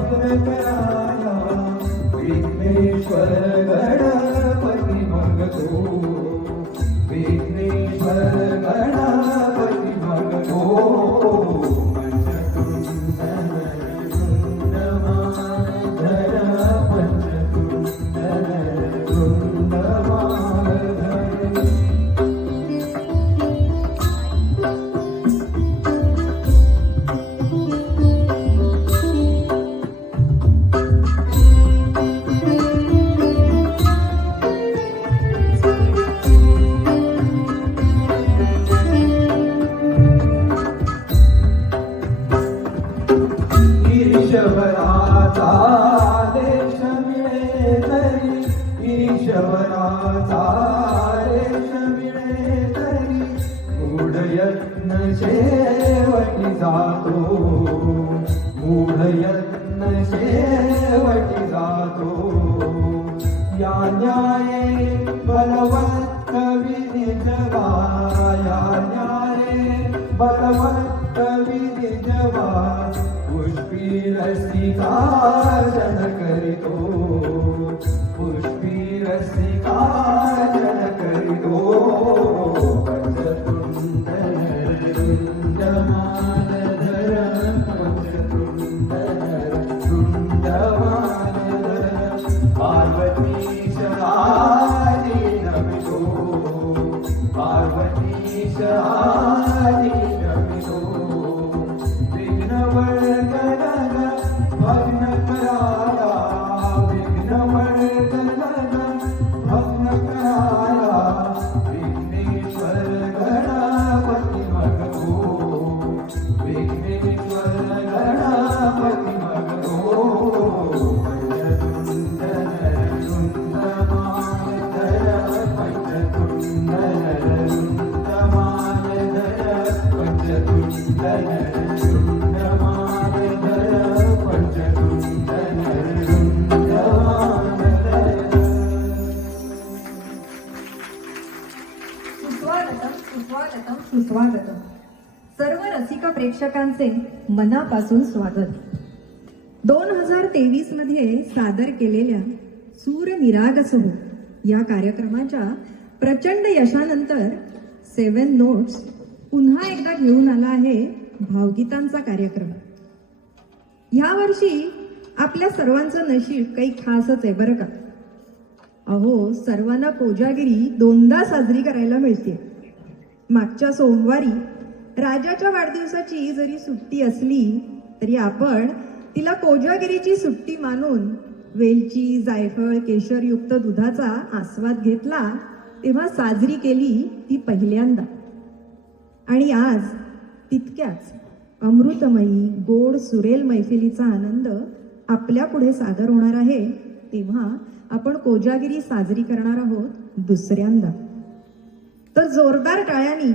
मग्न कराया विघ्नेश्वर गणपती मग तो विघ्नेश्वर गणपती मग तो ईश्वराचा देश मिळे तरी ईश्वराचा देश मिळे तरी मूढ यत्न शेवटी जातो मूढ यत्न शेवटी जातो या न्याये बलवत्त विनिजवा या न्याये बलवत्त विनिजवा पुष्पी रसिका जन करितो पुष्पी रसिका जन करितो पंचतुंड रुंड मानधर पंचतुंड रुंड मानधर पार्वतीश आदि नमितो पार्वतीश आदि नमितो भग्न कराया भग्न कराया विघ्नेश्वर गणपती मग तो विघ्नेश्वर गणपती मग तो पंचतुंड रुंड मानधर पंचतुंड रुंड मानधर पंचतुंड रुंड मानधर सुस्वागतम सर्व रसिका प्रेक्षकांचे मनापासून स्वागत 2023 मध्ये सादर केलेल्या सूर निरागसह या कार्यक्रमाच्या प्रचंड यशानंतर 7 नोट्स पुन्हा एकदा घेऊन आला आहे भावगीतांचा कार्यक्रम. या वर्षी आपल्या सर्वांचं नशीब काही खासच आहे बरं का. अहो सर्वांना कोजागिरी 2दा साजरी करायला मिळते. मागच्या सोमवारी राजाच्या वाढदिवसाची जरी सुट्टी असली तरी आपण तिला कोजागिरीची सुट्टी मानून वेलची जायफळ केशरयुक्त दुधाचा आस्वाद घेतला तेव्हा साजरी केली ती पहिल्यांदा. आणि आज तितक्याच अमृतमयी गोड सुरेल मैफिलीचा आनंद आपल्या पुढे सादर होणार आहे तेव्हा आपण कोजागिरी साजरी करणार आहोत दुसऱ्यांदा. तर जोरदार टाळ्यांनी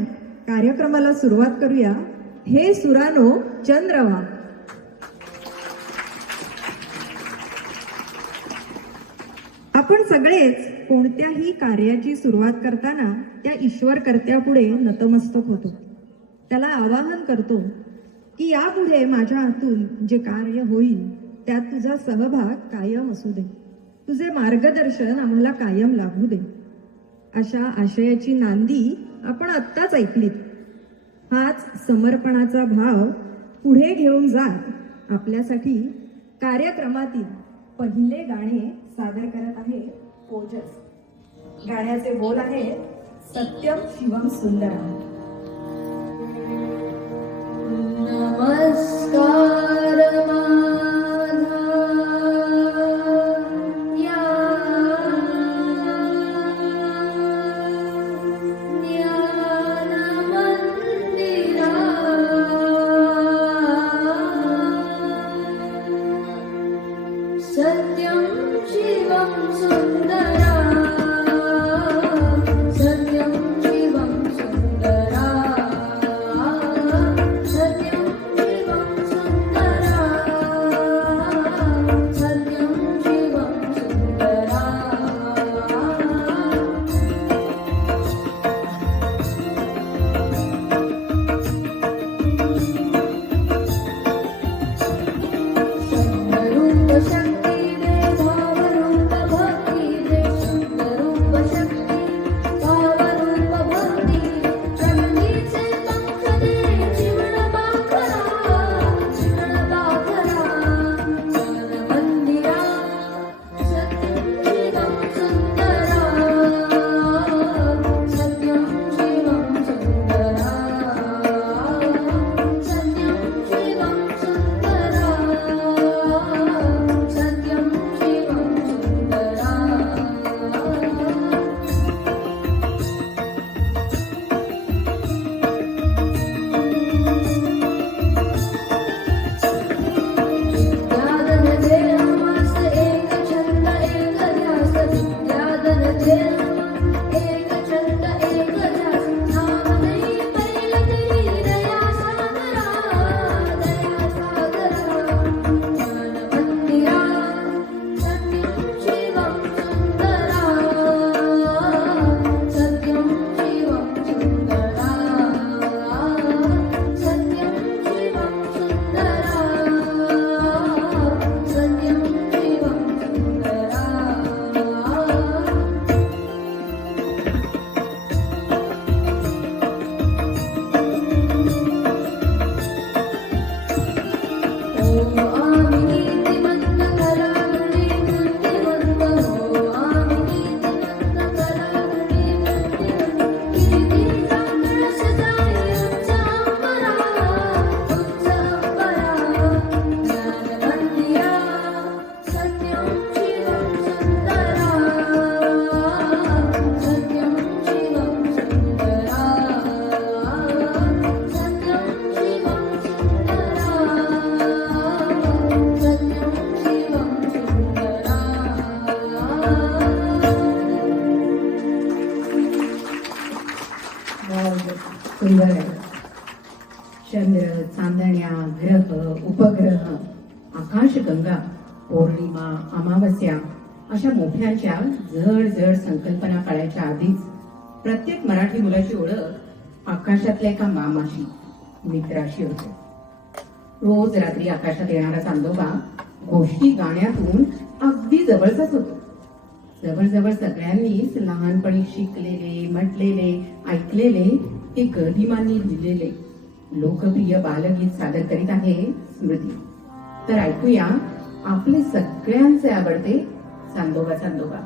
कार्यक्रमाला सुरुवात करूया. हे सुरानो चंद्रवा. आपण सगळेच कोणत्याही कार्याची सुरुवात करताना त्या ईश्वर कर्त्यापुढे नतमस्तक होतो. त्याला आवाहन करतो की यापुढे माझ्या हातून जे कार्य होईल त्यात तुझा सहभाग कायम असू दे. तुझे मार्गदर्शन आम्हाला कायम लाभू दे. अशा आशयाची नांदी आपण आत्ताच ऐकलीत. हाच समर्पणाचा भाव पुढे घेऊन जात आपल्यासाठी कार्यक्रमातील पहिले गाणे सादर करत आहे ओजस. गाण्याचे बोल आहेत सत्यम शिवम सुंदरम. नमस्कार सत्यं शिवं सुंदरा सत्यं शिवं सुंदरा सत्यं शिवं सुंदरा सत्यं शिवं सुंदरा सद्गुरु उपग्रह, आकाशगंगा, पौर्णिमा, अमावस्या अशा मोठ्यांच्या जड जड संकल्पना कळायच्या आधीच प्रत्येक मराठी मुलाची ओळख आकाशातल्या एका मामाशी, मित्राशी होते. रोज रात्री आकाशात येणारा चांदोबा गोष्टी गाण्यातून अगदी जवळचाच होतो. जवळजवळ सगळ्यांनीच लहानपणी शिकलेले, म्हटलेले, ऐकलेले, ते गदिमांनी लिहिलेले लोकप्रिय बालगीत सादर करीत आहे स्मृती. तर ऐकूया आपले सगळ्यांचे आवडते चांदोबा चांदोबा.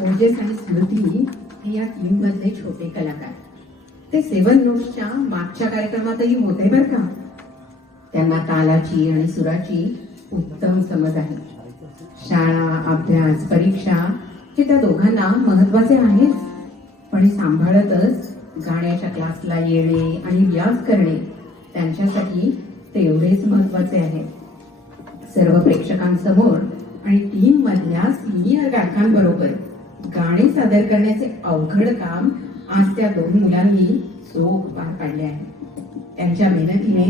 ओजस आणि स्मृती हे या टीम मधले छोटे कलाकार. ते 7 नोट्सच्या मागच्या कार्यक्रमातही होते बर का. त्यांना तालाची आणि सुराची उत्तम समज आहे. शाळा, अभ्यास, परीक्षा हे त्या दोघांना महत्वाचे आहेच, पण हे सांभाळतच गाण्याच्या क्लासला येणे आणि रियाज करणे त्यांच्यासाठी तेवढेच महत्वाचे आहे. सर्व प्रेक्षकांसमोर आणि टीम मधल्या सिनियर गायकांबरोबर गाणे सादर करण्याचे अवघड काम आज त्या 2 मुलांनी चोख पार पाडले आहे. त्यांच्या मेहनतीने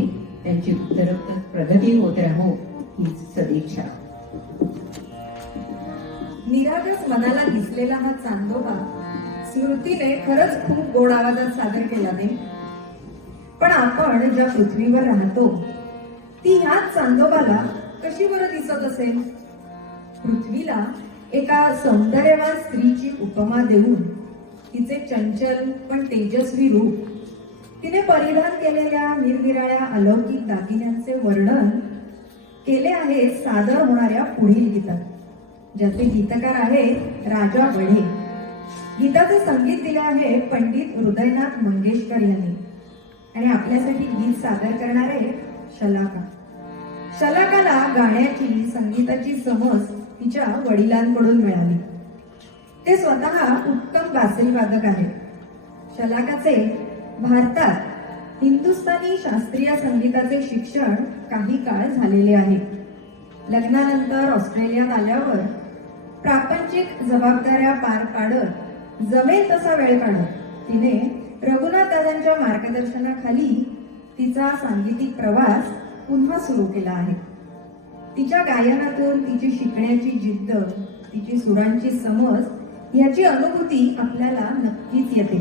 त्यांची उत्तरोत्तर प्रगती होत राहो हीच सदिच्छा. निरागस मनाला दिसलेला हा चांदोबा स्मृतीने खरंच खूप गोड आवाजात सादर केला नाही. पण आपण ज्या पृथ्वीवर राहतो ती ह्याच चांदोबाला कशी बरं दिसत असेल. पृथ्वीला एका सौंदर्यवान स्त्रीची उपमा देऊन तिचे चंचल पण तेजस्वी रूप, तिने परिधान केलेल्या निरनिराळ्या अलौकिक दागिन्यांचे वर्णन केले आहे सादर होणाऱ्या पुढील गीतात, ज्याचे गीतकार आहेत राजा बढे. गीताचे संगीत दिले आहे पंडित हृदयनाथ मंगेशकर यांनी आणि आपल्यासाठी गीत सादर करणारे शलाका. शलाकाला गाण्याची, संगीताची समज तिच्या वडिलांकडून मिळाली. ते स्वतः उत्तम बासरी वादक आहेत. शलाकाचे भारतात हिंदुस्थानी शास्त्रीय संगीताचे शिक्षण काही काळ झालेले आहे. लग्नानंतर ऑस्ट्रेलियात आल्यावर प्रापंचिक जबाबदाऱ्या पार पाडत जमेल तसा वेळ काढत तिने रघुनाथ दादांच्या मार्गदर्शनाखाली तिचा सांगीतिक प्रवास पुन्हा सुरू केला आहे. तिच्या गायनातून तिची शिकण्याची जिद्द, तिची सुरांची समज ह्याची अनुभूती आपल्याला नक्कीच येते.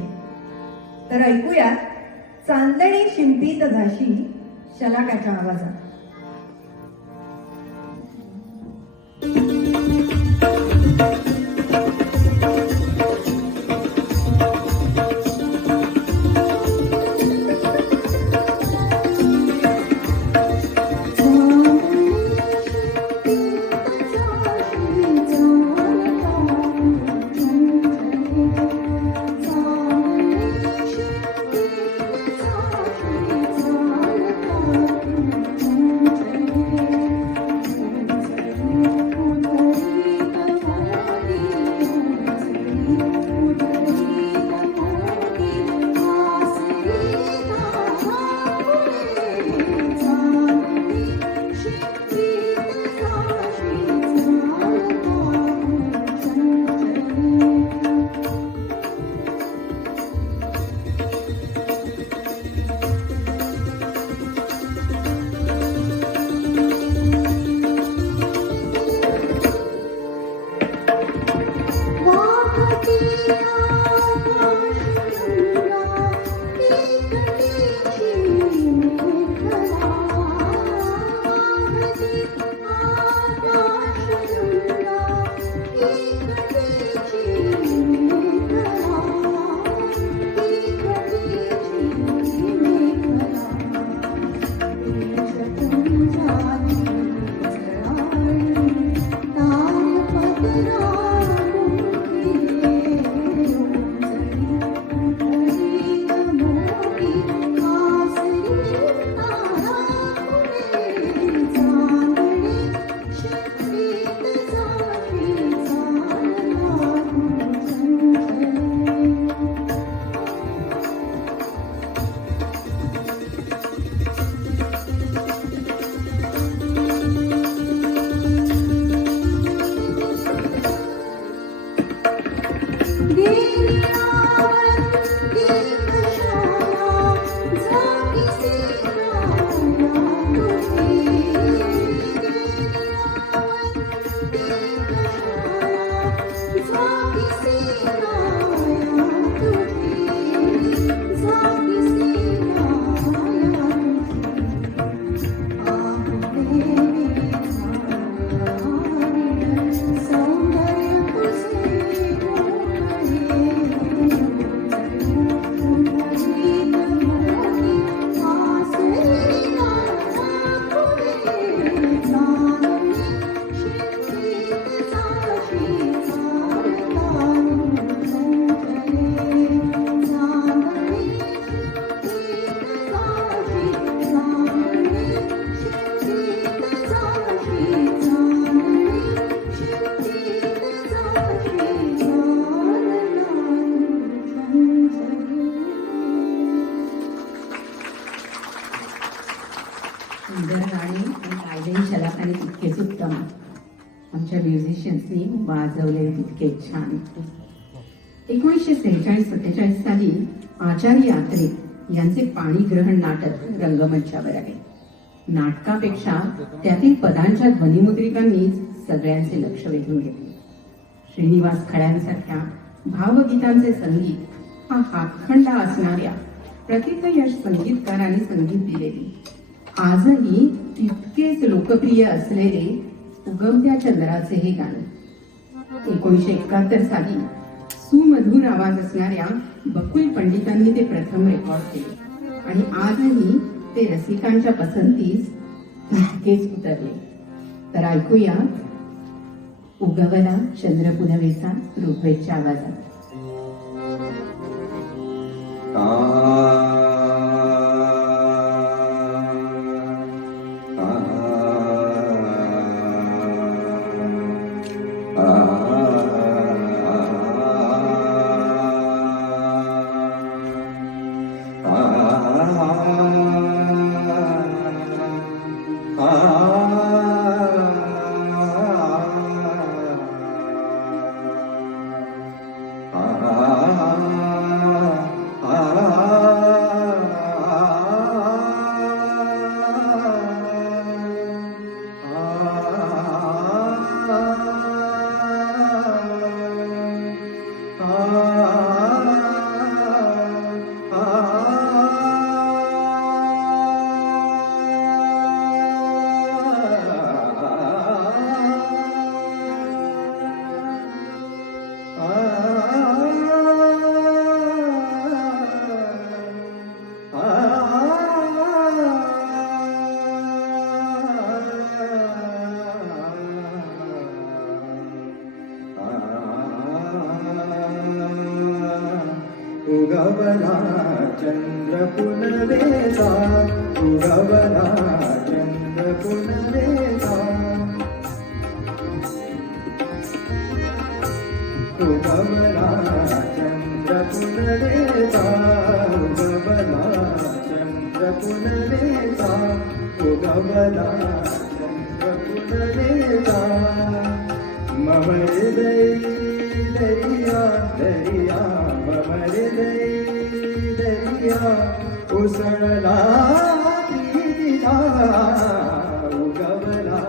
तर ऐकूया चांदणी शिंपीत झाशी शलाकाच्या आवाजात. सुंदर गाणी आणि गायलेली शलाकाने तितकेच उत्तम. आमच्या म्युझिशियन्सनी वाजवले तितके छान. 1946-47 साली आचार्य आत्रे यांचे पाणीग्रहण नाटक रंगमंचावर आले. नाटकापेक्षा त्यातील पदांच्या ध्वनिमुद्रिकांनीच सगळ्यांचे लक्ष वेधून घेतले. श्रीनिवास खळ्यांसारख्या भावगीतांचे संगीत हा हातखंडा असणाऱ्या प्रतिथयश संगीतकाराने संगीत दिलेली, आजही तितकेच लोकप्रिय असलेले उगवत्या चंद्राचे हे गाणे. 1971 साली सुमधुर आवाज असणाऱ्या बकुल पंडितांनी ते प्रथम रेकॉर्ड केले आणि आजही ते रसिकांच्या पसंतीस तितकेच उतरले. तर ऐकूया उगवला चंद्र पुनवेचा ऋग्वेदच्या आवाजात. उगवला चंद्र पुनवेचा उगवला चंद्र पुनवेचा उगवला चंद्र पुनवेचा उगवला चंद्र पुनवेचा उगवला चंद्र पुनवेचा मम हृदय दरिया दरिया मम हृदय दरिया उसळला प्रीतीचा उगवला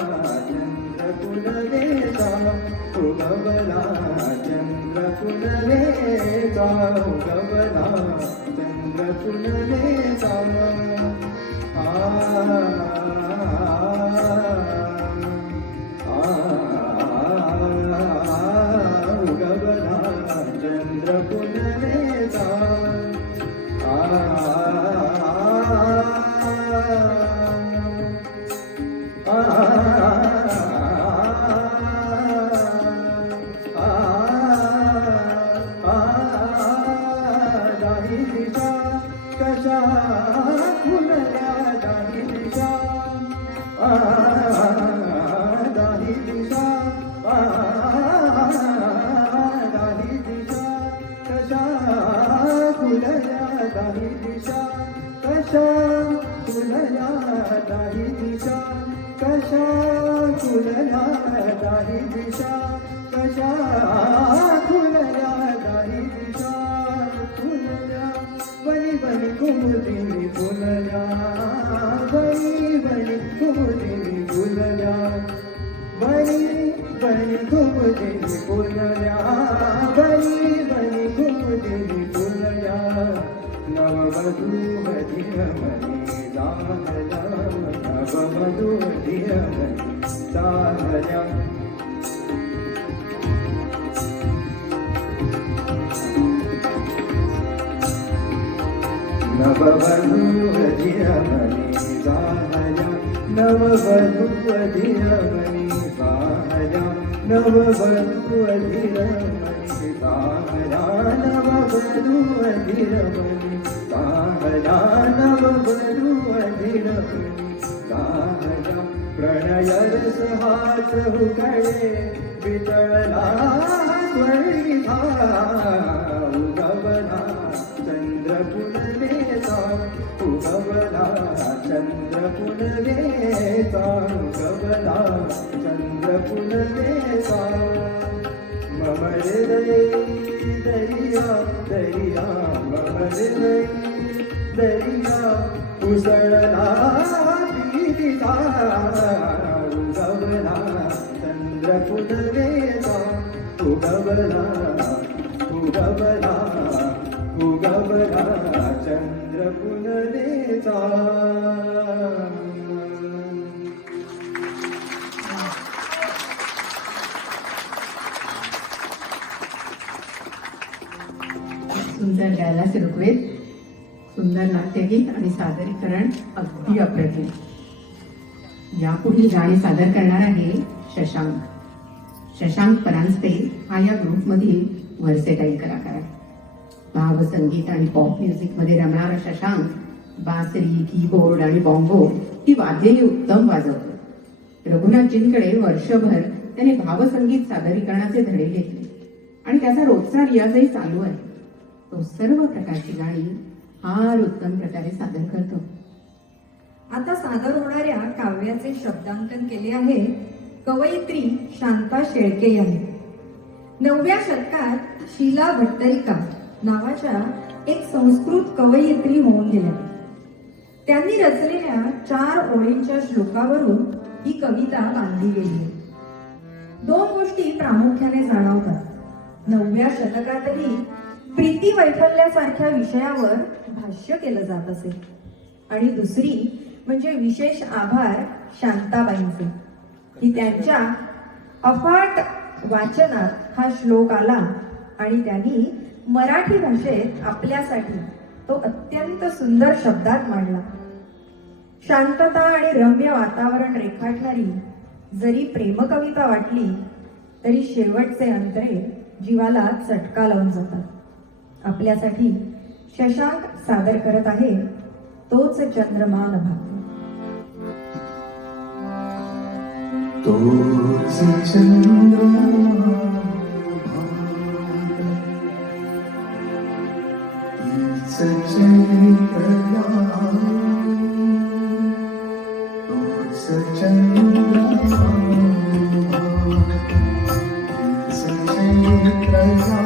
चंद्र पुनवेचा उगवला चंद्र पुनवेचा उगवला चंद्र पुनवेचा उगवला चंद्र पुनवेचा दाही दिशा कशा फुलल्या दाही दिशा दाही दिशा दाही दिशा कशा फुलल्या दाही दिशा कशा फुलल्या दाही दिशा कशा फुलल्या दाही दिशा कशा फुलल्या दाही दिशा फुलल्या बनी बनी कुमुदिनी फुलल्या बनी बनी कुमुदिनी फुलल्या बनी बनी कुमुदिनी फुलल्या बनी बनी कुमुदिनी फुलल्या नववधू मधिरमणी दाहल्या नववधू मधिरमणी दाहल्या नववधू मधिरमणी दाहल्या नववधू मधिरमणी दाहल्या नववधू मधिरमणी दाहल्या नववधू मधिरमणी दाहल्या नववधू मधिरमणी दाहल्या प्रणय रस हात हुकळे वितळला स्वर्गिका उगवला चंद्र पुनवेचा उगवला चंद्र पुनवेचा उगवला चंद्र पुनवेचा मम हृदय दरिया दरिया मम हृदय दरिया उसळला प्रीतीचा उगवला चंद्र पुनवेचा उगवला उगवला उगवला चंद्र पुनवेचा सुंदर गायला ऋग्वेद, सुंदर नाट्यगीत आणि सादरीकरण अगदी अप्रतिम. यापुढील गाणे सादर करणार आहे शशांक. शशांक परांजपे हा या ग्रुपमधील व्हर्सेटाईल कलाकार आहे. भावसंगीत आणि पॉप म्युझिक मध्ये रमणारा शशांक बासरी, कीबोर्ड आणि बॉंगो ही वाद्यही उत्तम वाजवतो. रघुनाथजींकडे वर्षभर त्याने भावसंगीत सादरीकरणाचे धडे घेतले आणि त्याचा रोजचा रियाजही चालू आहे. तो सर्व प्रकारची गाणी फार उत्तम प्रकारे सादर करतो. आता सादर होणाऱ्या काव्याचे शब्दांकन केले आहे कवयित्री शांता शेळके यांनी. 9व्या शतकात शीला भट्टरिका नावाच्या एक संस्कृत कवयित्री होऊन गेल्या. त्यांनी रचलेल्या 4 ओळींच्या श्लोकावरून ही कविता बांधली गेली. 2 गोष्टी प्रामुख्याने जाणवतात. 9व्या शतकातही प्रीती वैफल्यासारख्या विषयावर भाष्य केलं जात असे आणि दुसरी म्हणजे विशेष आभार शांताबाईंचे की त्यांच्या अफाट वाचनात हा श्लोक आला आणि त्यांनी मराठी भाषेत आपल्यासाठी तो अत्यंत सुंदर शब्दात मांडला. शांतता आणि रम्य वातावरण रेखाटणारी जरी प्रेमकविता वाटली तरी शेवटचे अंतरे जीवाला चटका लावून जातात. आपल्यासाठी शशांक सादर करत आहे तोच चंद्रमा नभा. तोच चंद्रमा तीच चैत्रया, तोच चंद्रमा तीच चैत्रया.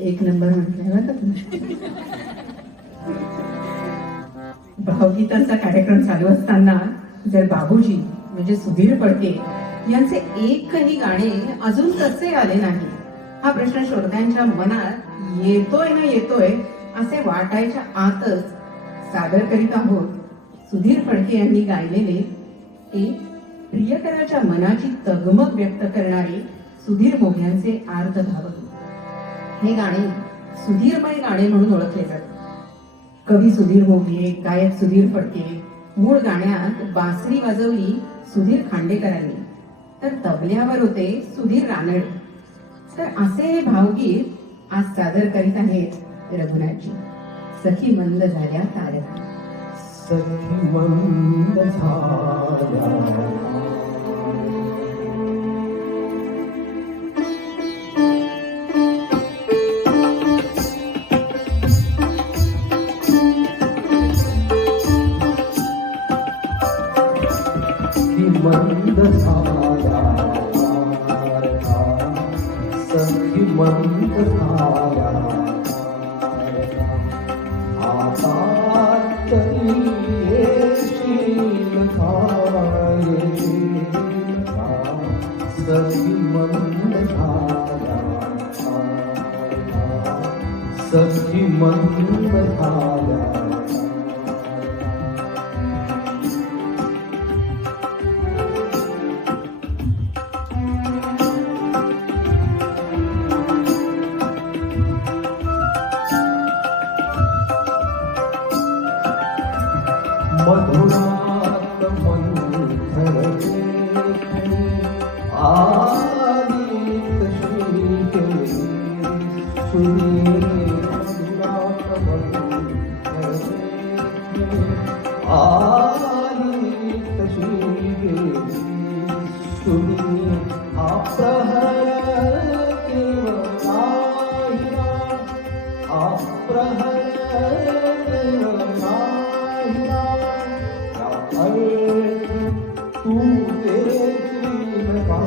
एक नंबर म्हटलं का तुम्ही. भावगीतांचा कार्यक्रम चालू असताना जर बाबूजी म्हणजे सुधीर फडके यांचे एकही गाणे अजून कसे आले नाही हा प्रश्न श्रोत्यांच्या मनात येतोय ना येतोय असे वाटायच्या आतच सादर करीत आहोत सुधीर फडके यांनी गायलेले एक प्रियकराच्या मनाची तगमग व्यक्त करणारे सुधीर मोघ्यांचे आर्त भावगीत. हे गाणे सुधीरमय गाणे म्हणून ओळखले जाते. कवी सुधीर मोघे, गायक सुधीर फडके, मूळ गाण्यात बासरी वाजवली सुधीर खांडेकरांनी तर तबल्यावर होते सुधीर रानडे. तर असे हे भावगीत आज सादर करीत आहेत रघुनाथजी. सखी मंद झाल्या तारका. सखी मंद झाल्या मंद झाल्या तारका, सखी मंद झाल्या तारका. आता तरी येशील का, येशील का, सखी मंद झाल्या तारका, सखी मंद झाल्या. मधुरात मंथरते आदित श्रीकेळी सुरे. मधुरात मंथरते आदित प्रहर केवलाहिरा हा प्रहर केवलाहिरा या अर्थ तू देशील का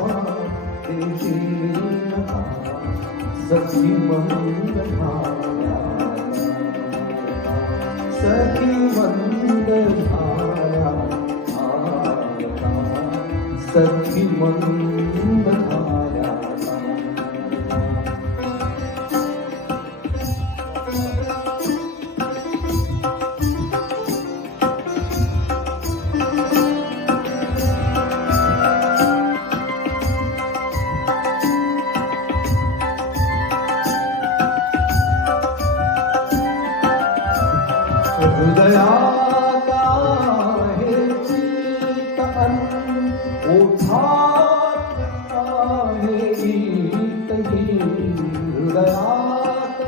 देशील का सखी मंद धारा सखी मंद धारा सखी मंद धारा हृदयात आहे चित्त ओठात आहे गीत ही हृदयात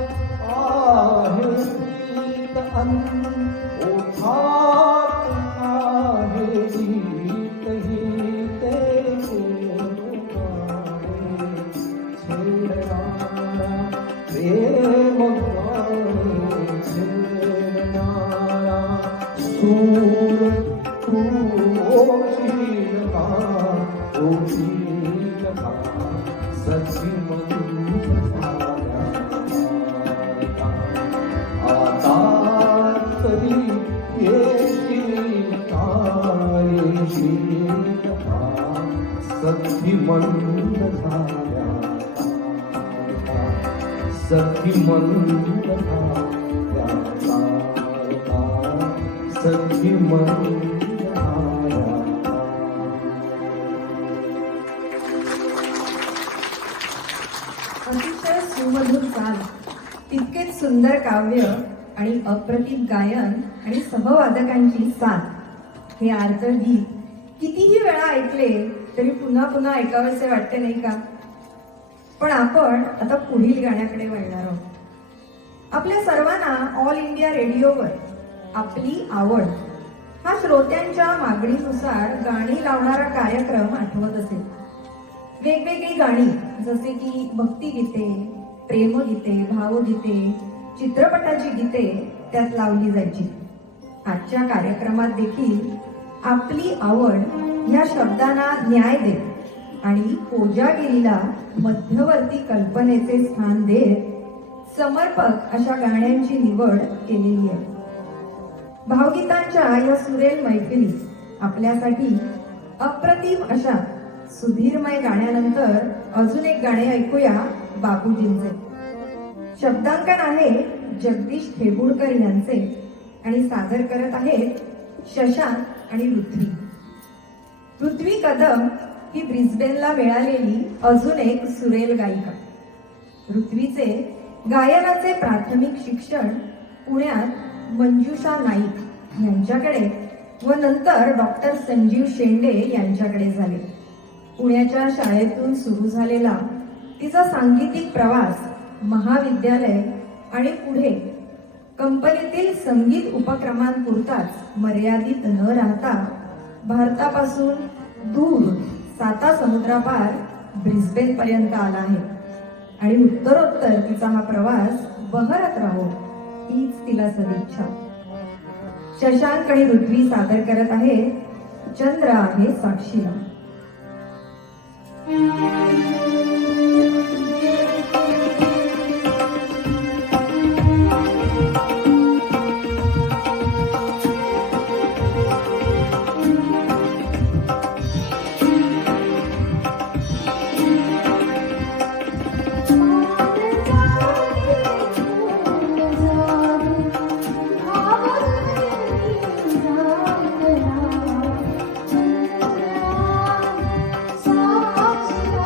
आहे चित्त ओठात आहे गीत ही ते छेडणारा प्रेम सूर ओशीलका ओशीलका सखी मंद धारा आता तरी येशील का येशीलका सखी मंद धारा सखी मंद धारा सखी मंद धारा अतिशय सुमधुर चाल, तितकेच सुंदर काव्य आणि अप्रतिम गायन आणि सहवादकांची साथ. हे आर्द्र गीत कितीही वेळा ऐकले तरी पुन्हा पुन्हा ऐकावेसे वाटते नाही का? पण आपण आता पुढील गाण्याकडे वळणार आहोत. आपल्या सर्वांना ऑल इंडिया रेडिओवर आपली आवड हा श्रोत्यांच्या मागणीनुसार गाणी लावणारा कार्यक्रम आठवत असेल. वेगवेगळी गाणी जसे की भक्तिगीते, प्रेमगीते, भावगीते, चित्रपटाची गीते त्यात लावली जायची. आजच्या कार्यक्रमात देखील आपली आवड या शब्दांना न्याय देत आणि कोजागिरीला मध्यवर्ती कल्पनेचे स्थान देत समर्पक अशा गाण्यांची निवड केलेली आहे. भावगीतांच्या या सुरेल मैफिली आपल्यासाठी अप्रतिम अशा सुधीरमय गाण्यानंतर अजून एक गाणे ऐकूया बाबूजींचे. शब्दांकन आहे जगदीश ठेबुडकर यांचे आणि सादर करत आहेत शशांक आणि पृथ्वी. पृथ्वी कदम ही ब्रिस्बेनला मिळालेली अजून एक सुरेल गायिका. पृथ्वीचे गायनाचे प्राथमिक शिक्षण पुण्यात मंजुषा नाईक यांच्याकडे व नंतर डॉक्टर संजीव शेंडे यांच्याकडे झाले. पुण्याच्या शाळेतून सुरू झालेला तिचा सांगीतिक प्रवास महाविद्यालय आणि पुढे कंपनीतील संगीत उपक्रमांपुरताच मर्यादित न राहता भारतापासून दूर साता समुद्रापार ब्रिस्बेन पर्यंत आला आहे आणि उत्तरोत्तर तिचा हा प्रवास बहरत राहो हीच तिला सदिच्छा. शशांक आणि पृथ्वी सादर करत आहे चंद्र आहे साक्षीला. साक्षीला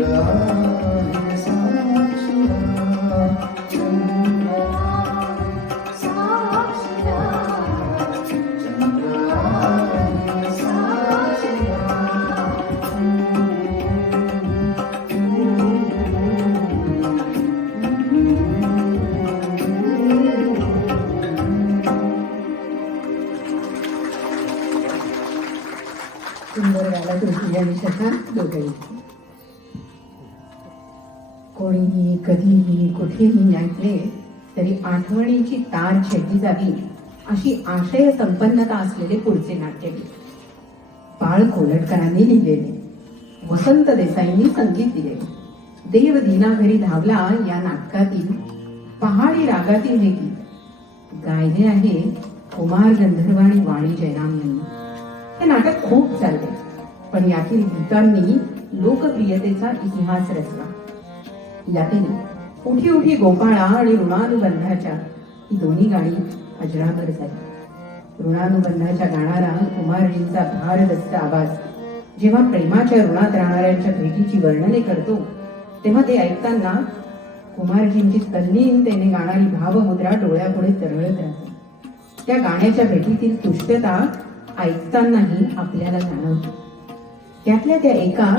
चंद्र आहे साक्षीला, चंद्र साक्षीला चंद्र आहे साक्षीला. सुंदर गाला कृती आणि शता दोघंही. कोणीही कधीही कुठेही ऐकले तरी आठवणीची तार छेडली जावी अशी आशय संपन्नता असलेले पुढचे नाट्यगीत. बाळ कोलटकरांनी लिहिलेले, वसंत देसाईंनी संगीत दिले. देव दीना घरी धावला या नाटकातील पहाडी रागातील हे गीत गायले आहे कुमार गंधर्व आणि वाणी जयराम यांनी. हे नाटक खूप चालले, पण यातील गीतांनी लोकप्रियतेचा इतिहास रचला. यातील उठी उठी गोपाळा आणि ऋणानुबंधाच्या ही दोन्ही गाणी अजरामर झाली. ऋणानुबंधाच्या गाणारा कुमारजींचा भारदस्त आवाज जेव्हा प्रेमाच्या ऋणात राहणाऱ्यांच्या भेटीची वर्णने करतो, तेव्हा ते ऐकताना कुमारजींची तल्लीनतेने गाणारी भावमुद्रा डोळ्यापुढे तरळत राहते. त्या गाण्याच्या भेटीतील तुष्टता ऐकतानाही आपल्याला जाणवते. त्यातल्या त्या एका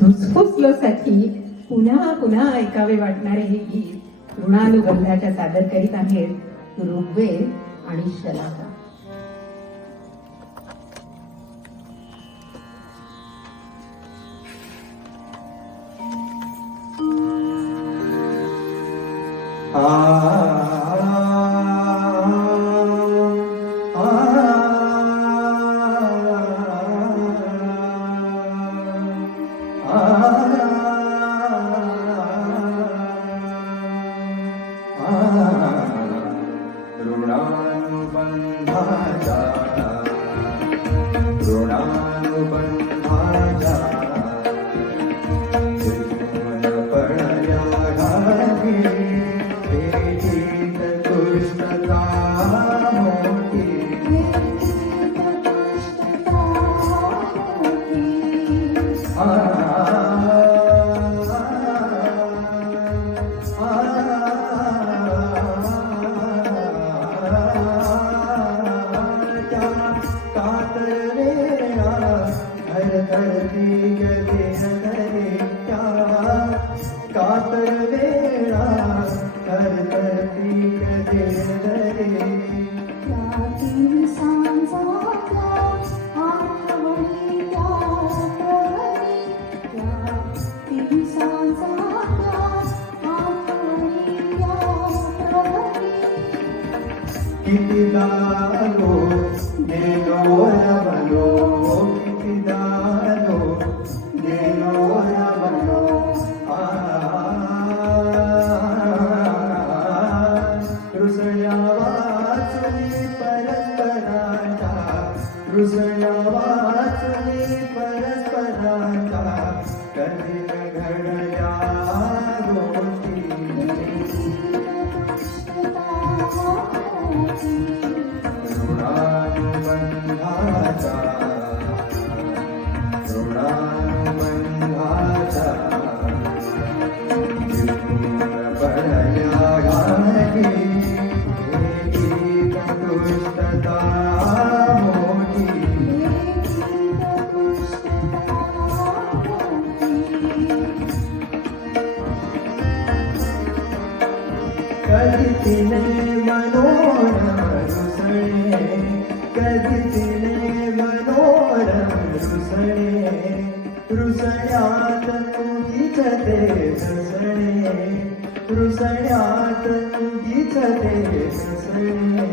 धुसफुसलोसाठी पुन्हा पुन्हा ऐकावे वाटणारे हे गीत ऋणानुबंधाच्या सादर करीत आहेत ऋग्वेद आणि शलाका. किती दालो गेलो रवलो, किती दालो गेलो रवलो. रुसळ्या वाचली परस्परांच्या, रुसळ्या वाचली परस्परांच्या, कधी न घडल्या गोष्टी. ऋणानुबंधाचा, ऋणानुबंधाचा पडल्या घाटी, एक दुष्टता मोठी. कधी तिने मनोरम रुसणे, कधी तिने मनोरम रुसणे, रुसण्यात तुझीच ते हसणे, रुसण्यात तुझीच ते हसणे.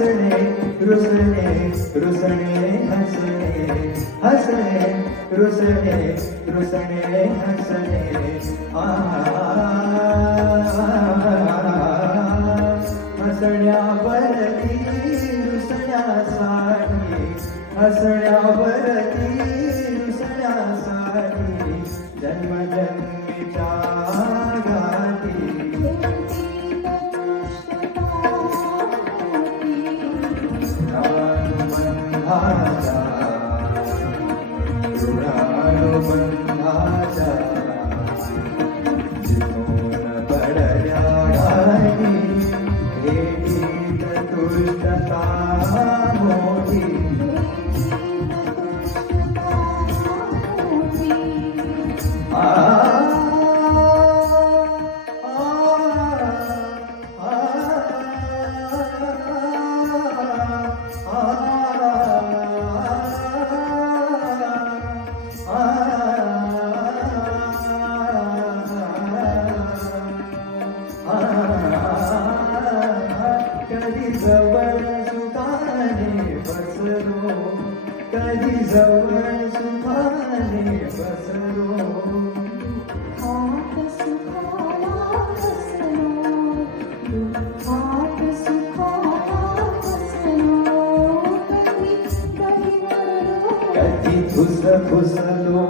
हसणे रुसणे रुसणे हसणे हसणे रुसणे रुसणे हसणे हसण्यावरती रुसण्यासाठी हसण्यावरती रुसण्यासाठी जन्मजन्मीच्या गाठी ऋणानुबंधाच्या ऋणानुबंधाच्या जिथून पडल्या गाठी भेटीत तुष्टता मोठी कधी जवळ सुखाने बसलो कधी जवळ सुखाने बसलो हात सुखाला हसलो हात सुखाला हसलो कधी कधी रडलो कधी फुसलो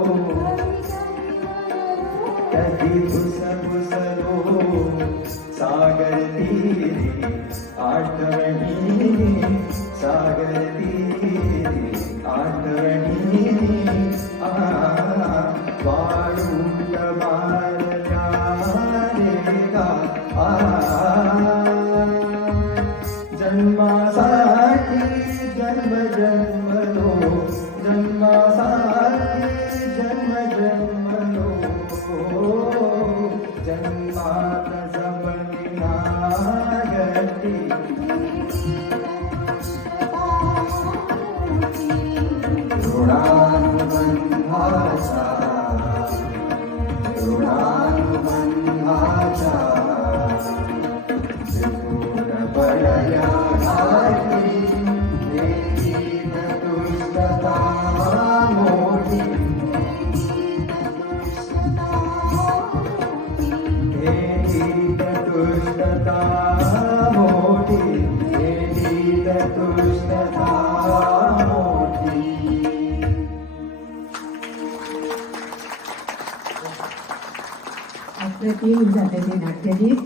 कधी फुसलो सागर तीरी आठवणी सागर तीरी आठवणी वाळूंट मारल्या रेगा जन्मासाठी जन्म जन्मलो जन्मासाठी जन्म जन्मलो जन्मात जमली नागती ऋणानुबंधाचा ऋणानुबंधाचा जिथून पडल्या गाठी भेटीत तुष्टता मोठी भेटीत तुष्टता मोठी भेटीत तुष्टता मोठी अप्रतिम झालेले नाट्यगीत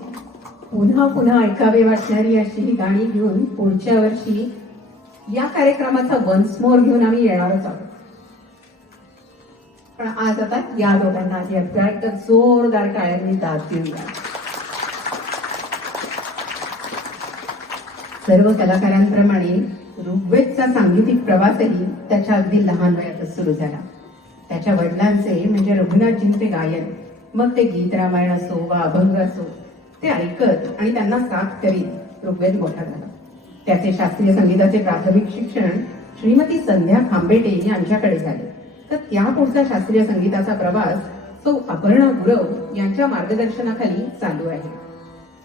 पुन्हा पुन्हा ऐकावे वाटणारी अशी ही गाणी घेऊन पुढच्या वर्षी या कार्यक्रमाचा वन्स मोर घेऊन आम्ही येणारच आहोत. पण आज आता या दोघांना आधी एकदा जोरदार टाळ्यांनी दाद देऊया. सर्व कलाकारांप्रमाणे ऋग्वेदचा सांगीतिक प्रवासही त्याच्या अगदी लहान वयातच सुरू झाला. त्याच्या वडिलांचे म्हणजे रघुनाथजींचे गायन, मग ते गीत रामायण असो वा अभंग असो, ते ऐकत आणि त्यांना साथ करीत ऋग्वेद मोठा झाला. त्याचे शास्त्रीय संगीताचे प्राथमिक शिक्षण श्रीमती संध्या खांबेटे यांच्याकडे झाले. तर त्या पुढचा शास्त्रीय संगीताचा प्रवास सौ अपर्णा गुरव यांच्या मार्गदर्शनाखाली चालू आहे.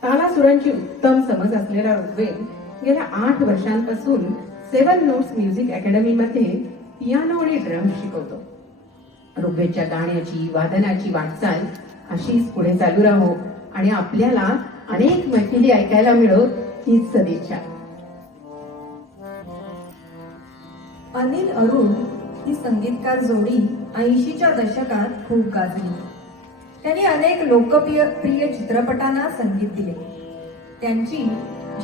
तालासुरांची उत्तम समज असलेला ऋग्वेद गेल्या 8 वर्षांपासून 7 नोट्स म्युझिक अकॅडमीमध्ये पियानो आणि ड्रम्स शिकवतो. ऋग्वेदच्या गाण्याची वादनाची वाटचाल अशीच पुढे चालू राहो आणि आपल्याला अनेक मैफिली ऐकायला मिळो हीच सदिच्छा. अनिल अरुण ही संगीतकार जोडी 80च्या दशकात खूप गाजली. त्यांनी अनेक लोकप्रिय चित्रपटांना संगीत दिले. त्यांची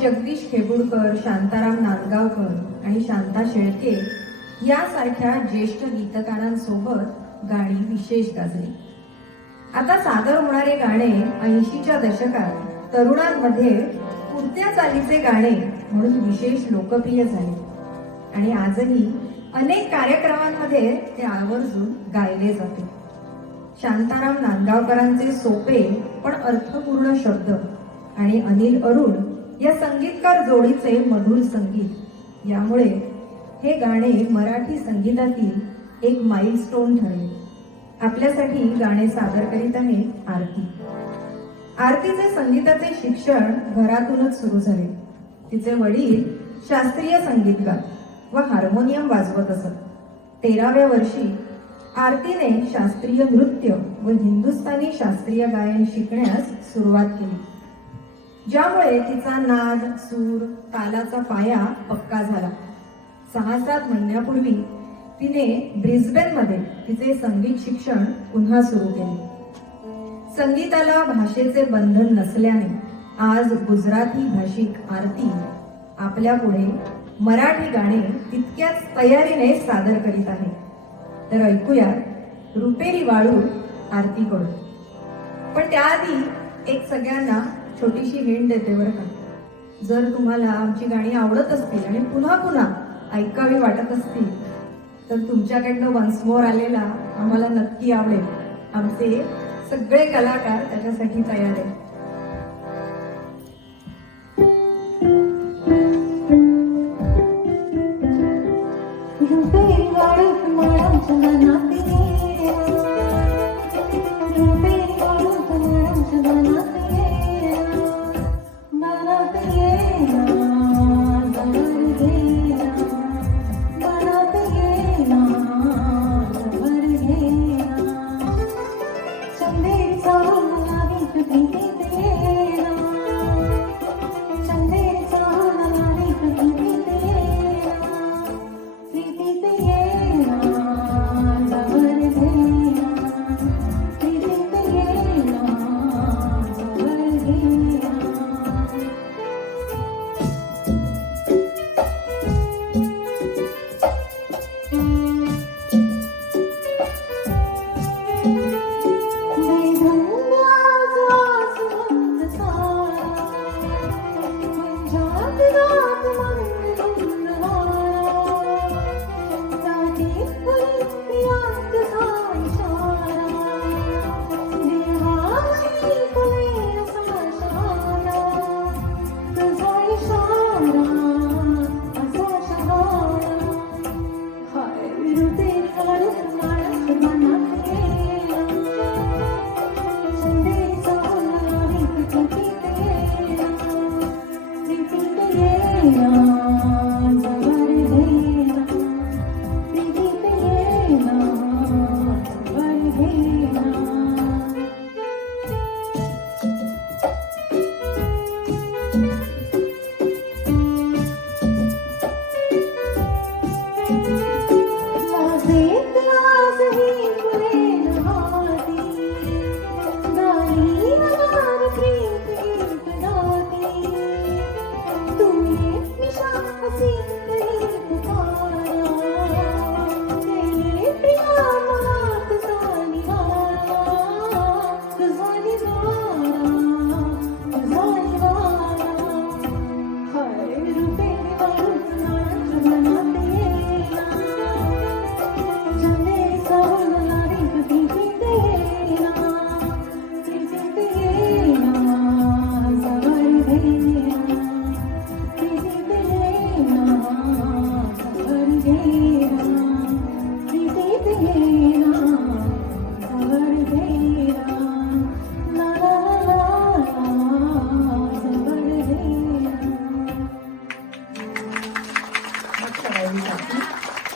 जगदीश खेबुडकर, शांताराम नांदगावकर आणि शांता शेळके यासारख्या ज्येष्ठ गीतकारांसोबत गाणी विशेष गाजली. आता सादर होणारे गाणे 80च्या दशकात तरुणांमध्ये पुढत्या चालीचे गाणे म्हणून विशेष लोकप्रिय झाले आणि आजही अनेक कार्यक्रमांमध्ये ते आवर्जून गायले जाते. शांताराम नांदगावकरांचे सोपे पण अर्थपूर्ण शब्द आणि अनिल अरुण या संगीतकार जोडीचे मधुर संगीत यामुळे हे गाणे मराठी संगीतातील एक माइलस्टोन ठरले. आपल्यासाठी गाणे सादर करीत आहे आरती. आरतीचे संगीताचे शिक्षण घरातूनच सुरू झाले. तिचे वडील शास्त्रीय संगीतकार व हार्मोनियम वाजवत असत. 13व्या वर्षी आरतीने शास्त्रीय नृत्य व हिंदुस्थानी शास्त्रीय गायन शिकण्यास सुरुवात केली, ज्यामुळे तिचा नाद, सूर, तालाचा पाया पक्का झाला. 6-7 महिन्यापूर्वी तिने ब्रिस्बेनमध्ये तिचे संगीत शिक्षण पुन्हा सुरू केले. संगीताला भाषेचे बंधन नसल्याने आज गुजराती भाषिक आरती आपल्या पुढे मराठी गाणे तितक्याच तयारीने सादर करीत आहे. तर ऐकूया रुपेरी वाळू आरतीकडून. पण त्याआधी एक सगळ्यांना छोटीशी हिंट देते बरं का. जर तुम्हाला आमची गाणी आवडत असतील आणि पुन्हा पुन्हा ऐकावी वाटत असतील तर तुमच्याकडनं वन्स मोर आलेला आम्हाला नक्की आवडेल. आमचे सगळे कलाकार त्याच्यासाठी तयार आहेत. रुपेरी वाळू माळांच्या मनात ये, रुपेरी वाळू माळांच्या मनात ये, मनात ये ना, जवळ घे ना, मनात ये ना, जवळ घे ना, चंदेरी चाहून लागी प्रीतीत ये ना, चंदेरी चाहून लागी प्रीतीत ये ना, प्रीतीत ये ना, जवळ घे ना, प्रीतीत ये ना, जवळ घे ना.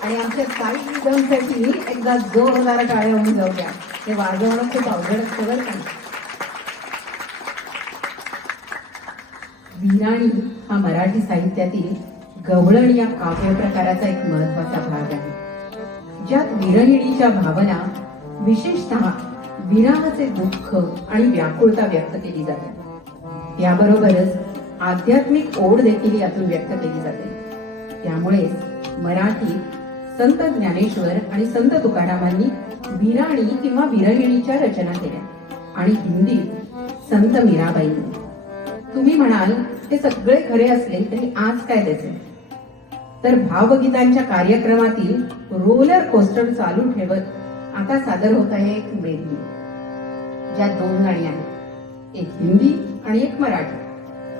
आणि आमच्या साईड रिदमसाठी एकदा जोरदार टाळ्या होऊन जाऊ द्या. हे वाजवणं खूप अवघड असतं बरं का. विराणी हा मराठी साहित्यातील गवळण या काव्य प्रकाराचा एक महत्वाचा भाग आहे, ज्यात विरहिणीच्या भावना, विशेषतः विराहाचे दुःख आणि व्याकुळता व्यक्त केली जाते. याबरोबरच आध्यात्मिक ओढ देखील यातून व्यक्त केली जाते. त्यामुळेच मराठीत संत ज्ञानेश्वर आणि संत तुकारामांनी विराणी किंवा विरहिणीच्या रचना केल्या आणि हिंदीत संत मीराबाईंनी. तुम्ही म्हणाल हे सगळे खरे असले तरी आज काय त्याचे, तर भावगीतांच्या कार्यक्रमातील रोलर कोस्टर चालू ठेवत आता सादर होत आहे एक मेदनी, ज्यात 2 गाणी आहेत, एक हिंदी आणि एक मराठी.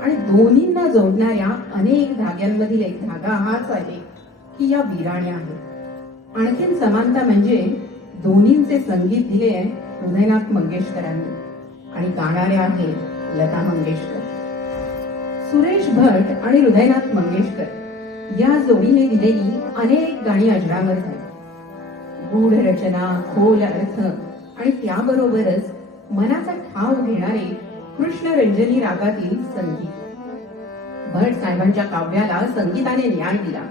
आणि दोन्हींना जोडणाऱ्या अनेक धाग्यांमधील एक धागा हाच आहे की या विराण्या आहेत. आणखीन समानता म्हणजे दोन्हींचे संगीत दिले आहे हृदयनाथ मंगेशकरांनी आणि गाणाऱ्या आहेत लता मंगेशकर. सुरेश भट आणि हृदयनाथ मंगेशकर या जोडीने दिलेली अनेक गाणी अजरामर झाली. गूढ रचना, खोल अर्थ आणि त्याबरोबरच मनाचा ठाव घेणारे कृष्णरंजनी रागातील संगीत. भट साहेबांच्या काव्याला संगीताने न्याय दिला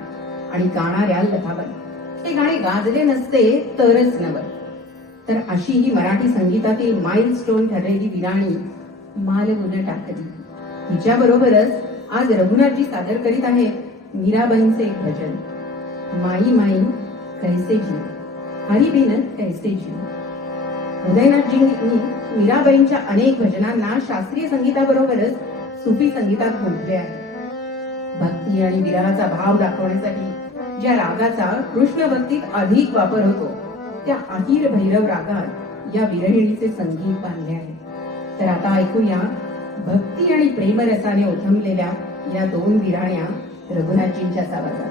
आणि गाणाऱ्या लताबाई ते गाणे गाजले नसते तरच नवल. तर अशी ही मराठी संगीतातील माइलस्टोन ठरलेली विराणी मालवून टाकली. हिच्याबरोबरच आज रघुनाथजी सादर करीत आहेत मीराबाईंचे एक भजन, माई माई कैसे जीव, हरिबिन कैसे जीव. उदयनाथजींनी मीराबाईंच्या अनेक भजनांना शास्त्रीय संगीताबरोबरच सुफी संगीतात गुंफले आहे. भक्ती आणि विरहाचा भाव दाखवण्यासाठी ज्या रागाचा कृष्ण भक्तीत अधिक वापर होतो त्या अहिर भैरव रागात या विरहिणीचे संगीत बांधले आहे. तर आता ऐकूया भक्ती आणि प्रेमरसाने ओथंबलेल्या या दोन विराण्या रघुनाथजींच्या आवाजात.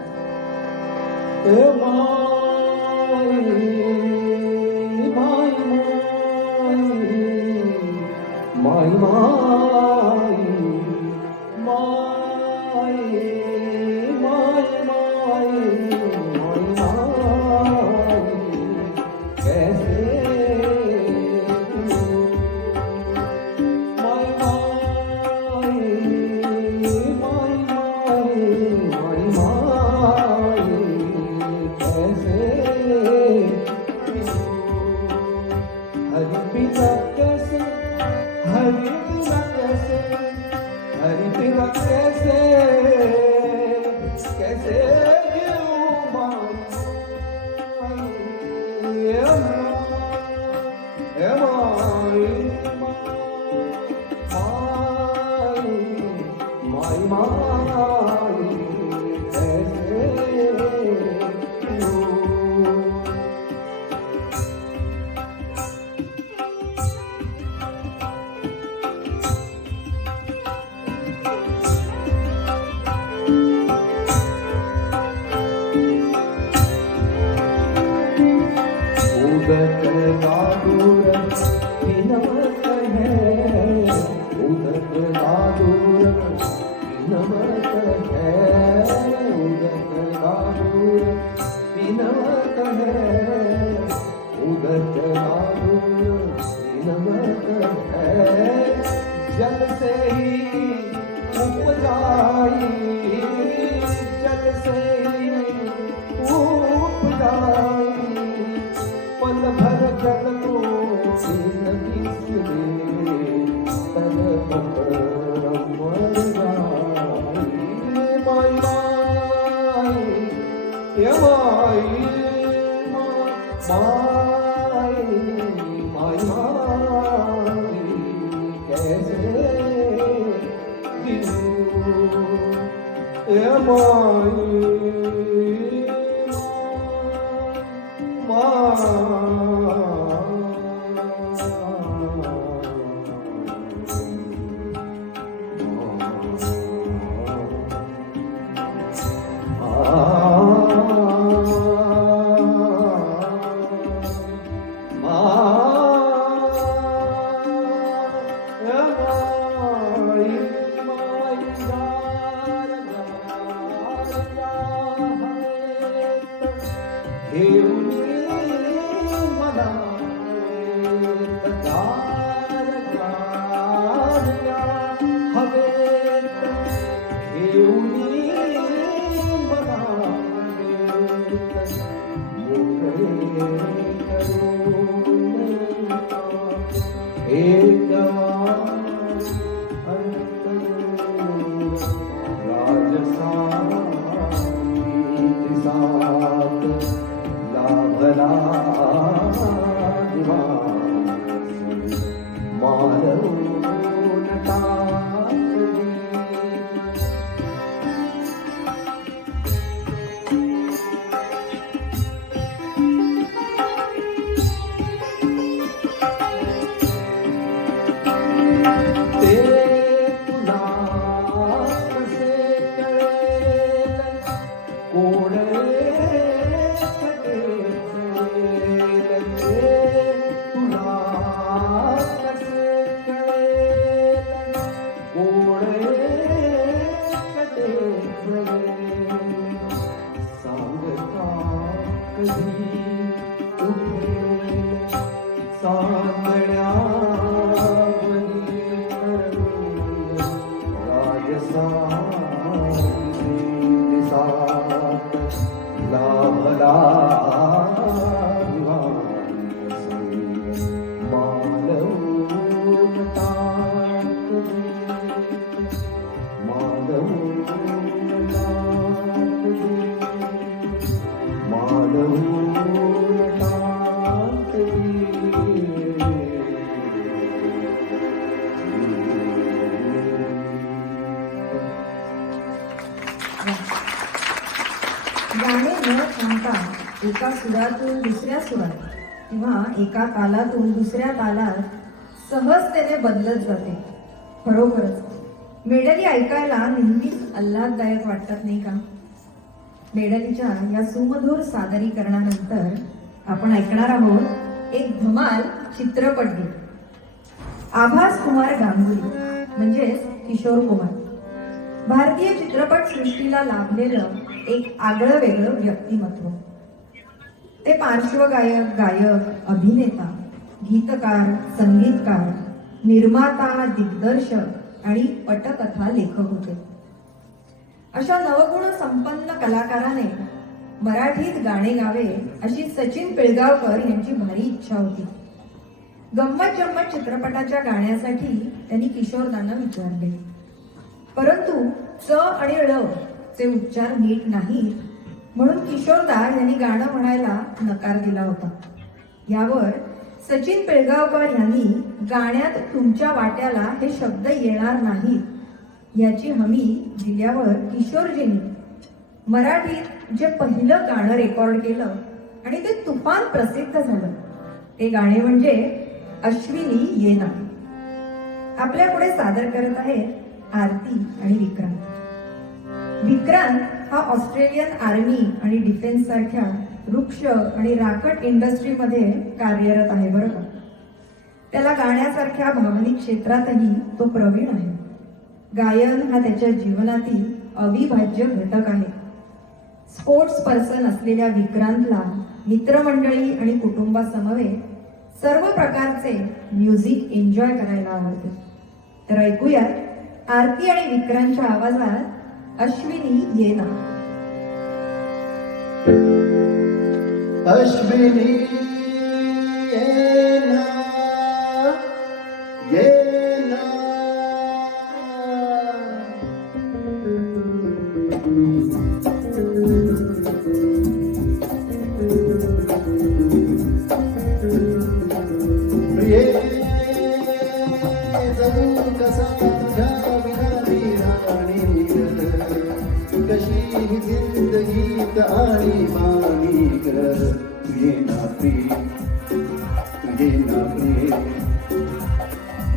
एका सुरातून दुसऱ्या सुरात किंवा एका तालातून दुसऱ्या तालात सहजतेने बदलत जाते. खरोखरच मेडली ऐकायला नेहमीच आल्हाददायक वाटतात नाही का? मेडलीच्या या सुमधुर सादरीकरणानंतर आपण ऐकणार आहोत एक धमाल चित्रपट गीत. आभास कुमार गांगुली म्हणजेच किशोर कुमार, भारतीय चित्रपट सृष्टीला लाभलेलं एक आगळं वेगळं व्यक्तिमत्व. ते पार्श्वगायक, गायक, अभिनेता, गीतकार, संगीतकार, निर्माता, दिग्दर्शक आणि पटकथा लेखक होते. अशा नवगुण संपन्न कलाकाराने मराठीत गाणे गावे अशी सचिन पिळगावकर यांची भारी इच्छा होती. गंमत जम्मत चित्रपटाच्या गाण्यासाठी त्यांनी किशोरदांना विचारले, परंतु च आणि ळ चे उच्चार नीट नाहीत म्हणून किशोरदा यांनी गाणं म्हणायला नकार दिला होता. यावर सचिन पिळगावकर यांनी गाण्यात तुमच्या वाट्याला हे शब्द येणार नाहीत याची हमी दिल्यावर किशोरजींनी मराठीत जे पहिलं गाणं रेकॉर्ड केलं आणि ते तुफान प्रसिद्ध झालं ते गाणे म्हणजे अश्विनी येना. आपल्या पुढे सादर करत आहेत आरती आणि विक्रांत. विक्रांत हा ऑस्ट्रेलियन आर्मी आणि डिफेन्स सारख्या वृक्ष आणि राखट इंडस्ट्रीमध्ये कार्यरत आहे बरं का. त्याला गाण्यासारख्या भावनिक क्षेत्रातही तो प्रवीण आहे. गायन हा त्याच्या जीवनातील अविभाज्य घटक आहे. स्पोर्ट्स पर्सन असलेल्या विक्रांतला मित्रमंडळी आणि कुटुंबासमवेत सर्व प्रकारचे म्युझिक एन्जॉय करायला आवडते. तर ऐकूयात आरती आणि विक्रांतच्या आवाजात अश्विनी येना. अश्विनी येना येना प्रिये जणू कसा तुझ्या विना मी राणी ग, कशी ही जिंदगीत आणि मानी ग. तू ये ना प्रिय, तू ये ना प्रिय,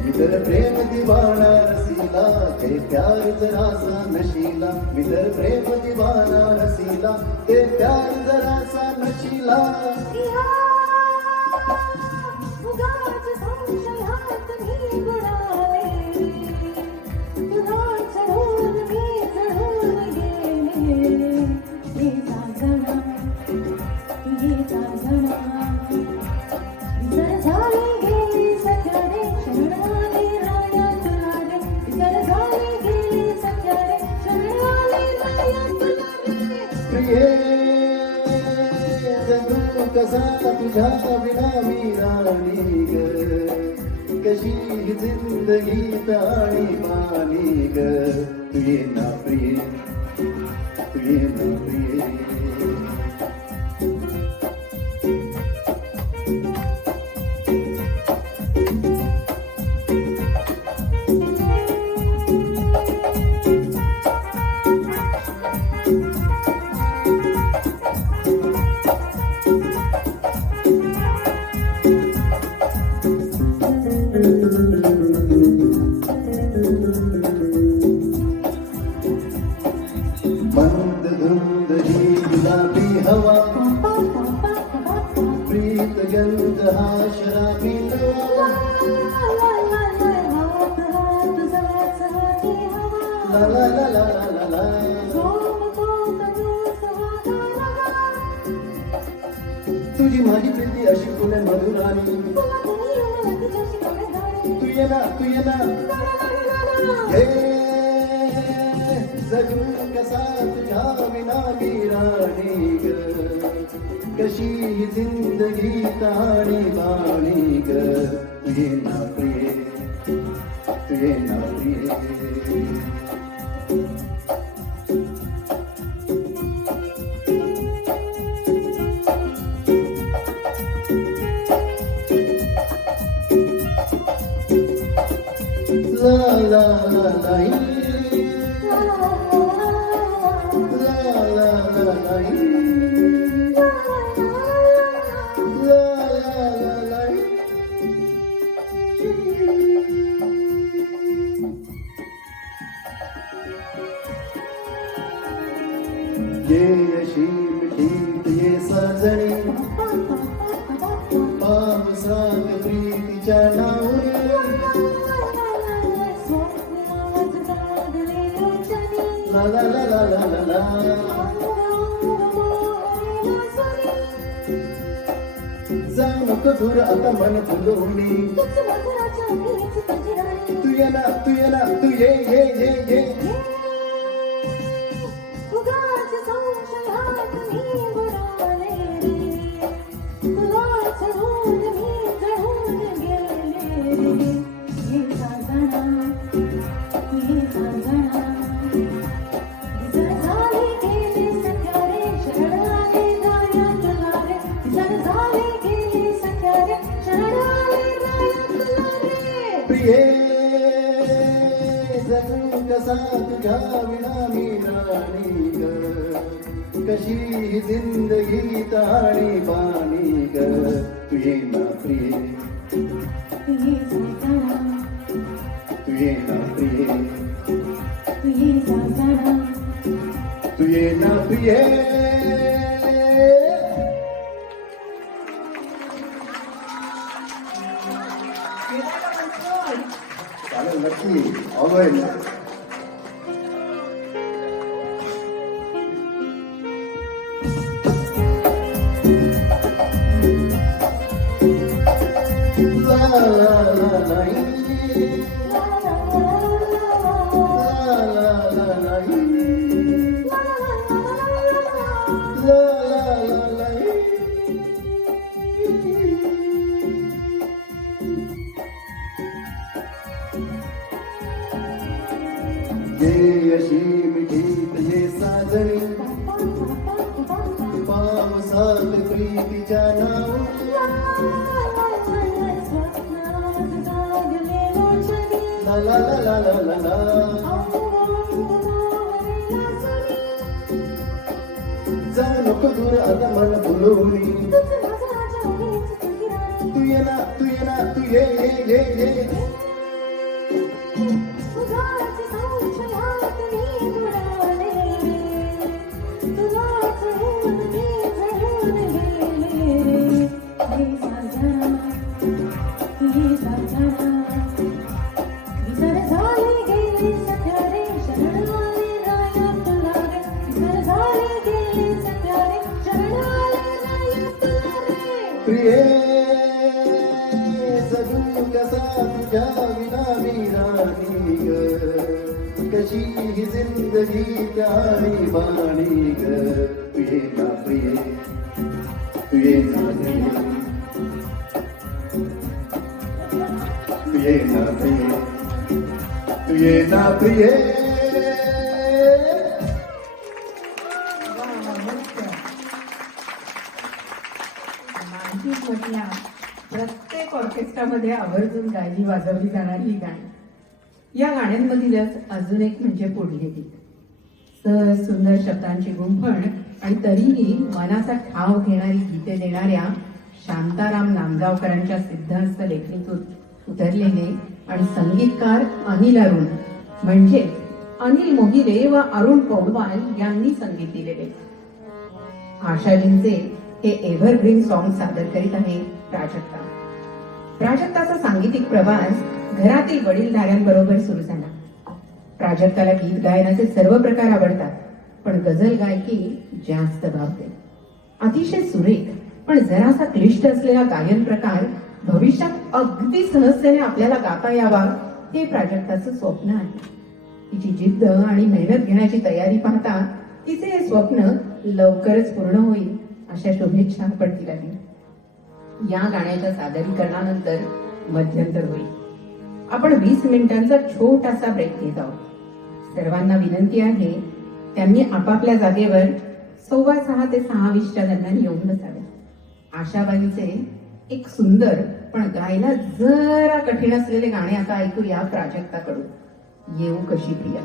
मित्र प्रेम दीवाना रसीला, ते प्यार जरा सा नशीला. मित्र प्रेम दीवाना रसीला, ते प्यार जरा सा नशीला. उगाच संशयात मी बुडाले, तुला चढून मी चढून गेले. येता जणा, येता जणा, विसर झाली गेली सत्याने, शरणाले राया तुला रे. विसर झाली गेली सत्याने, शरणाले राया तुला रे. प्रिये जणू कसा तुझ्या विना मी राणी ग, कशी ही जिंदगीत आणि मानी ग. तू ये ना प्रिय, तू ये ना प्रिय. मंद धुंद ही गुलाबी हवा, प्रीत गंध हा शराबी नवा. ला ला ला ला ला ला. तुझी माझी प्रीती अशी फुले मधुराणी. तू ये ना, तू ये ना. हे जगू कसा तुझ्या विना मी राणी ग, कशी ही जिंदगी ताणी बाणी ग. तू ये ना प्रिय, तू ये ना प्रिय. ला ला ला ला. La la la la la. स्वप्नात जागलेलो क्षणी ला ला ला ला ला ला ला. जाऊ नको दूर आता मन फुलवणी. तू ये ना तू ये ना तू ये ये ये ये. उगाच संशयात मी बुडाले रे तुला चढून मी चढून गेले रे ये साजना झाले गेले सख्या रे शरणाले जाया तुला रे झाले गेले सख्या रे शरणाले जाया तुला रे. प्रिये जगू कसा तुझ्या विना मी राणी ग. कशी ही जिंदगी ताणी बाणी ग. तू ये ना प्रिये ये साजना तू ये ना प्रिये ये साजना तू ये ना प्रिये. चालेल नक्की ऑलवेज. ला ला ला ला ला ला ला ला. La la la la. ये अशी मिठी तुझे साजणी पावसात प्रीतीच्या नाव. ला ला ला ला ला ला ला. जाऊ नको दूर आता मन फुलवणी. तू ये ना तू ये ना तू ये ये ये ये. प्रिये जगू कसा तुझ्या विना मी राणी ग. कशी ही जिंदगी ताणी बाणी ग. तू ये ना प्रिये तू ये ना प्रिये तू ये ना प्रिये तू ये ना प्रिये. मानसिक म्हटल्या प्रत्येक ऑर्केस्ट्रामध्ये आवर्जून गायली वाजवली जाणारी ही गाणी. या गाण्यांमधीलच अजून एक म्हणजे पुढले गीत. सहज सुंदर शब्दांची गुंफण आणि तरीही मनाचा ठाव घेणारी गीते देणाऱ्या शांताराम नांदगावकरांच्या सिद्धांत लेखणीतून उतरलेले आणि संगीतकार अनिल अरुण म्हणजे अनिल मोहिरे व अरुण पौडवाल यांनी संगीत दिलेले आशाजींचे हे एव्हरग्रीन सॉंग सादर करीत आहे प्राजक्ता. प्राजक्ताचा सांगीतिक प्रवास घरातील वडीलधाऱ्यांबरोबर सुरू झाला. प्राजक्ताला गीत गायनाचे सर्व प्रकार आवडतात, पण गझल गायकी जास्त भावते. अतिशय सुरेख पण जरासा क्लिष्ट असलेला गायन प्रकार भविष्यात अगदी सहजतेने आपल्याला गाता यावा हे प्राजक्ताचं स्वप्न आहे. तिची जिद्द आणि मेहनत घेण्याची तयारी पाहता तिचे हे स्वप्न लवकरच पूर्ण होईल अशा शुभेच्छा आपण तिला दिल्या. या गाण्याच्या सादरीकरणानंतर मध्यंतर होईल. आपण 20 मिनिटांचा छोटासा ब्रेक घेत आहोत. सर्वांना विनंती आहे त्यांनी आपापल्या जागेवर 6:15 ते 6:20 दरम्यान येऊन बसावे. आशाबाईंचे एक सुंदर पण गायला जरा कठीण असलेले गाणे आता ऐकूया प्राजक्ताकडून. येऊ कशी प्रिया.